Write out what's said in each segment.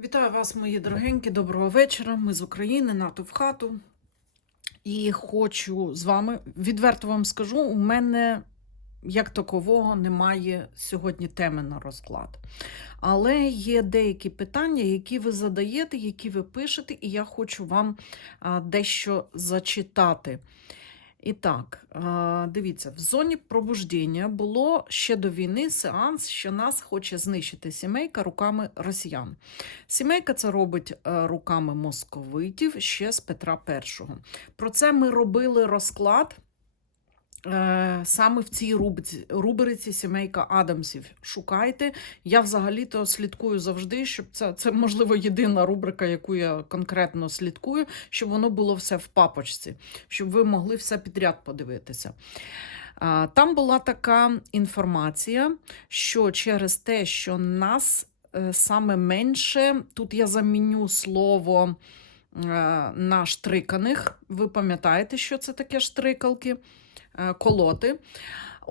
Вітаю вас, мої дорогенькі, доброго вечора. Ми з України, НАТО в хату. І хочу з вами відверто вам скажу: у мене як такового немає сьогодні теми на розклад. Але є деякі питання, які ви задаєте, які ви пишете, і я хочу вам дещо зачитати. І так, дивіться, в зоні пробуждення було ще до війни сеанс, що нас хоче знищити сімейка руками росіян. Сімейка це робить е, руками московитів ще з Петра І. Про це ми робили розклад. Е, Саме в цій рубриці, сімейка Адамсів. Шукайте. Я взагалі-то слідкую завжди, щоб це, це можливо єдина рубрика, яку я конкретно слідкую, щоб воно було все в папочці, щоб ви могли все підряд подивитися. Там була така інформація, що через те, що нас е, саме менше, тут я заміню слово е, на штриканих. Ви пам'ятаєте, що це таке штрикалки, Е, колоти.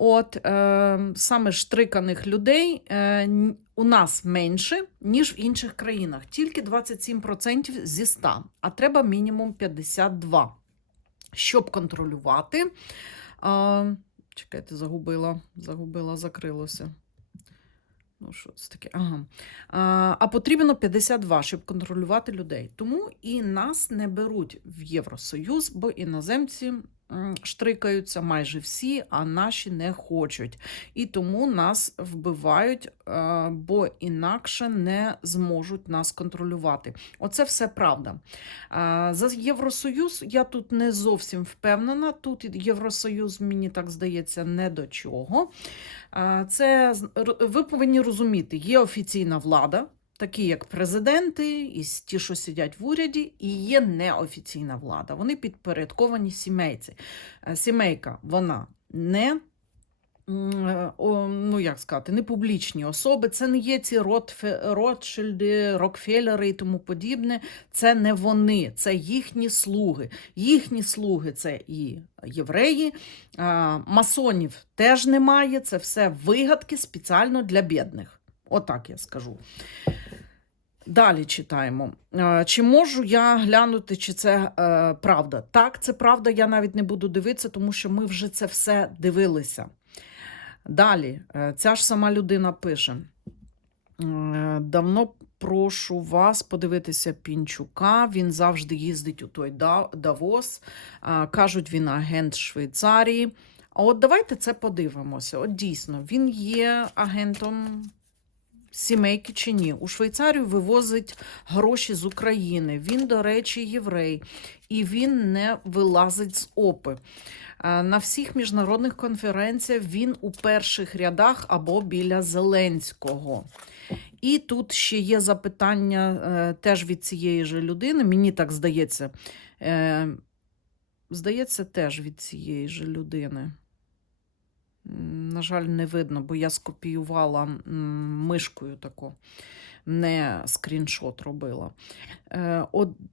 От е, саме штриканих людей е, у нас менше, ніж в інших країнах. Тільки 27% зі 100, а треба мінімум 52. Щоб контролювати. Е, чекайте, загубила, загубила, закрилося. Ну, що це таке? Ага. А, а потрібно 52, щоб контролювати людей. Тому і нас не беруть в Євросоюз, бо іноземці штрикаються майже всі, а наші не хочуть. І тому нас вбивають, е, бо інакше не зможуть нас контролювати. Оце все правда. Е, За Євросоюз я тут не зовсім впевнена. Тут Євросоюз, мені так здається, не до чого. Е, Це ви повинні розуміти, є офіційна влада, такі як президенти, і ті, що сидять в уряді, і є неофіційна влада. Вони підпорядковані сімейці. Е, Сімейка, вона не. е, Ну, як сказати, не публічні особи, це не є ці Ротшильди, Рокфеллери і тому подібне. Це не вони, це їхні слуги. Їхні слуги це і євреї, масонів теж немає. Це все вигадки спеціально для бідних. Отак я скажу. Далі читаємо. Е, Чи можу я глянути, чи це е, правда? Так, це правда, я навіть не буду дивитися, тому що ми вже це все дивилися. Далі, е, ця ж сама людина пише: Е, давно прошу вас подивитися Пінчука. Він завжди їздить у той Давос. Кажуть, він агент Швейцарії. А от давайте це подивимося. От дійсно, він є агентом сімейки чи ні. У Швейцарію вивозить гроші з України. Він, до речі, єврей, і він не вилазить з опи. Е, На всіх міжнародних конференціях він у перших рядах або біля Зеленського. І тут ще є запитання е, теж від цієї ж людини. Мені так здається. Е, Здається, теж від цієї ж людини. На жаль, не видно, бо я скопіювала мишкою тако, не скріншот робила. Е,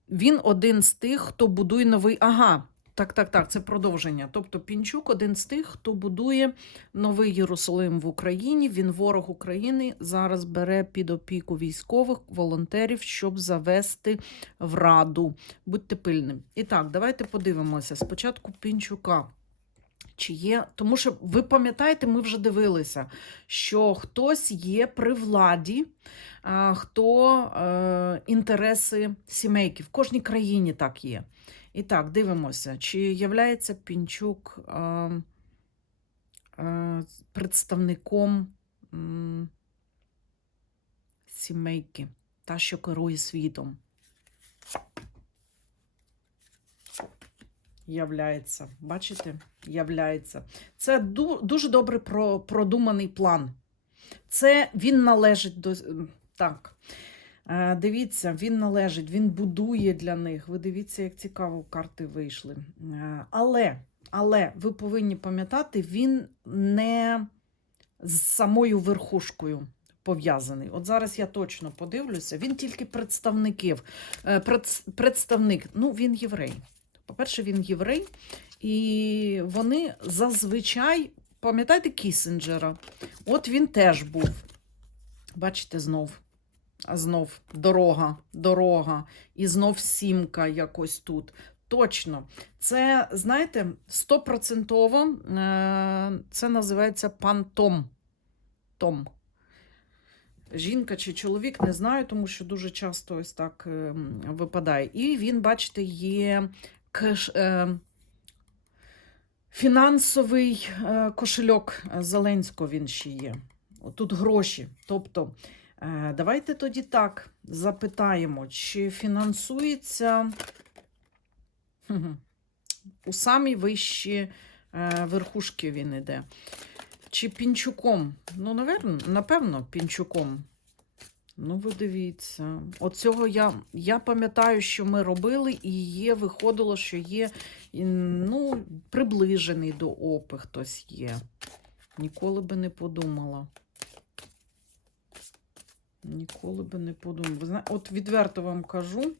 він один з тих, хто будує новий. Ага, так, так, так, це продовження. Тобто Пінчук один з тих, хто будує новий Єрусалим в Україні. Він ворог України зараз бере під опіку військових волонтерів, щоб завести в раду. Будьте пильним. І так, давайте подивимося. Спочатку Пінчука. Чи є, тому що ви пам'ятаєте, ми вже дивилися, що хтось є при владі, хто е, інтереси сімейки. В кожній країні так є. І так, дивимося, чи являється Пінчук е, е, представником м, сімейки, та, що керує світом. Являється. Бачите? Являється. Це дуже добре продуманий план. Це він належить до. Так. Е, Дивіться, він належить, він будує для них. Ви дивіться, як цікаво карти вийшли. Е, Але, але ви повинні пам'ятати, він не з самою верхушкою пов'язаний. От зараз я точно подивлюся. Він тільки представників. Е, Представник, ну він єврей. По-перше, він єврей, і вони зазвичай, пам'ятаєте Кісінджера? От він теж був. Бачите, знов А знов дорога, дорога, і знов сімка якось тут. Точно. Це, знаєте, стопроцентово е, це називається пан Том. Жінка чи чоловік, не знаю, тому що дуже часто ось так е, випадає. І він, бачите, є кеш, е, фінансовий е, кошельок Зеленського він ще є. Тут гроші. Тобто, е, давайте тоді так запитаємо, чи фінансується у самій вищі е, верхушки він іде. Чи пінчуком? Ну, наверно, напевно, пінчуком. Ну, ви дивіться. Оцього я, я пам'ятаю, що ми робили, і є, виходило, що є ну, приближений до опи хтось є. Ніколи би не подумала. Ніколи би не подумала. От відверто вам кажу.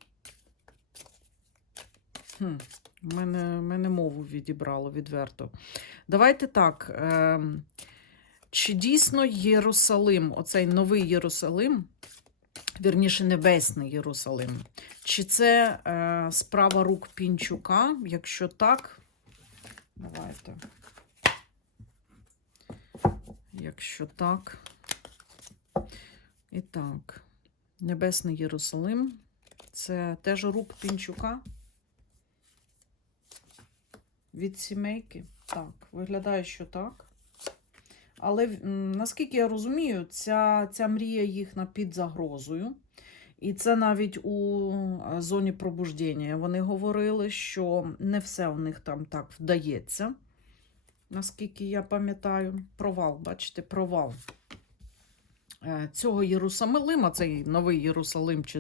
Хм, мене, мене мову відібрало відверто. Давайте так. Е, чи дійсно Єрусалим, оцей новий Єрусалим, вірніше, небесний Єрусалим, чи це е, справа рук Пінчука? Якщо так, давайте. Якщо так. І так, Небесний Єрусалим. Це теж рук Пінчука. Від сімейки. Так, виглядає, що так. Але наскільки я розумію, ця, ця мрія їхня під загрозою. І це навіть у е, зоні пробуждення. Вони говорили, що не все у них там так вдається. Наскільки я пам'ятаю, провал, бачите, провал Е, цього Єрусалима, цей новий Єрусалим чи,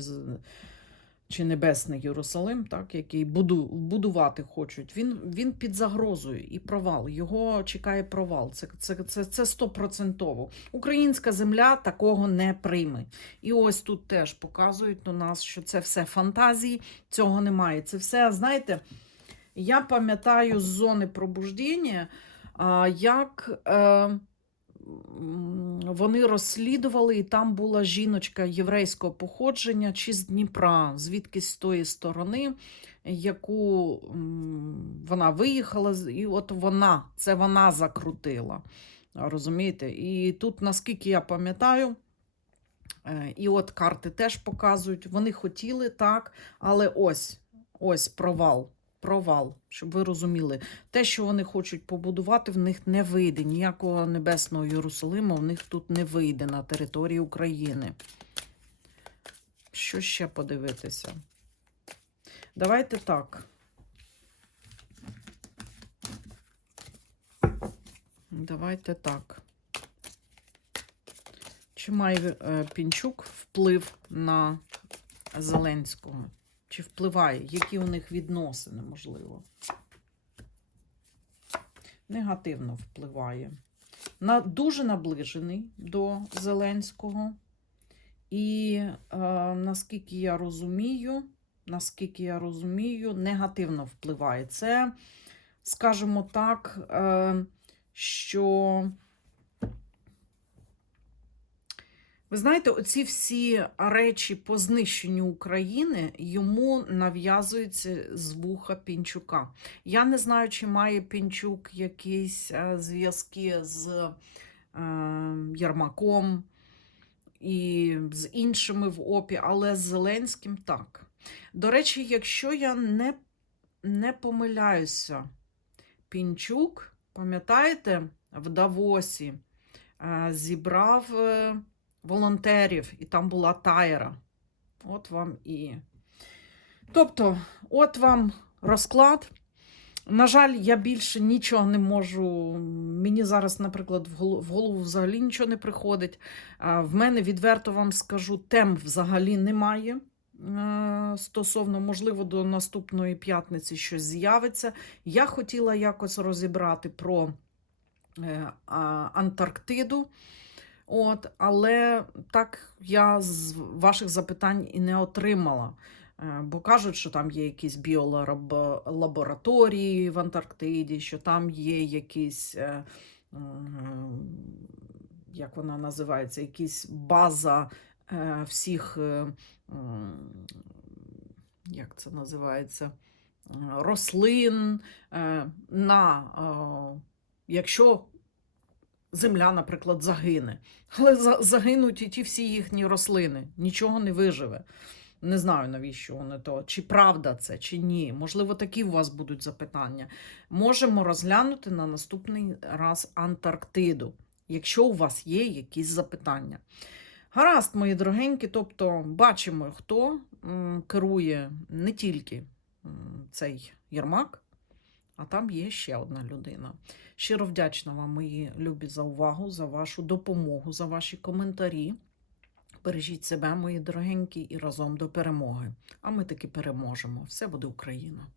чи Небесний Єрусалим, так, який буду, будувати хочуть, він, він під загрозою і провал. Його чекає провал. Це, це, це, це стопроцентово. Українська земля такого не прийме. І ось тут теж показують у нас, що це все фантазії, цього немає. Це все, знаєте, я пам'ятаю з зони пробуждення, як. Е, вони розслідували, і там була жіночка єврейського походження чи з Дніпра, звідкись з тої сторони, яку вона виїхала, і от вона, це вона закрутила. Розумієте? І тут, наскільки я пам'ятаю, е, і от карти теж показують, вони хотіли так, але ось, ось провал. Провал, щоб ви розуміли, те, що вони хочуть побудувати, в них не вийде. Ніякого небесного Єрусалиму в них тут не вийде на території України. Що ще подивитися? Давайте так. Давайте так. Чи має е, Пінчук вплив на Зеленського? Чи впливає? Які у них відносини, можливо? Негативно впливає. На, дуже наближений до Зеленського. І е, наскільки я розумію, наскільки я розумію, негативно впливає. Це, скажімо так, е, що. Ви знаєте, оці всі речі по знищенню України йому нав'язуються з вуха Пінчука. Я не знаю, чи має Пінчук якісь е, зв'язки з е, Ярмаком і з іншими в ОПі, але з Зеленським так. До речі, якщо я не, не помиляюся, Пінчук, пам'ятаєте, в Давосі е, зібрав. Волонтерів, і там була тайра. От вам і. Тобто, от вам розклад. На жаль, я більше нічого не можу. Мені зараз, наприклад, в голову, взагалі нічого не приходить. В мене відверто вам скажу, тем взагалі немає. е, Стосовно, можливо, до наступної п'ятниці щось з'явиться. Я хотіла якось розібрати про е, Антарктиду. От, але так я з ваших запитань і не отримала. Е, Бо кажуть, що там є якісь біолабораторії в Антарктиді, що там є якісь, е, як вона називається, якісь база е, всіх, як це називається, рослин, на, якщо земля, наприклад, загине. Але загинуть і ті всі їхні рослини, нічого не виживе. Не знаю, навіщо вони то, чи правда це, чи ні. Можливо, такі у вас будуть запитання. Можемо розглянути на наступний раз Антарктиду, якщо у вас є якісь запитання. Гаразд, мої дорогенькі, тобто бачимо, хто керує не тільки цей Єрмак, а там є ще одна людина. Щиро вдячна вам, мої любі, за увагу, за вашу допомогу, за ваші коментарі. Бережіть себе, мої дорогенькі, і разом до перемоги. А ми таки переможемо. Все буде Україна!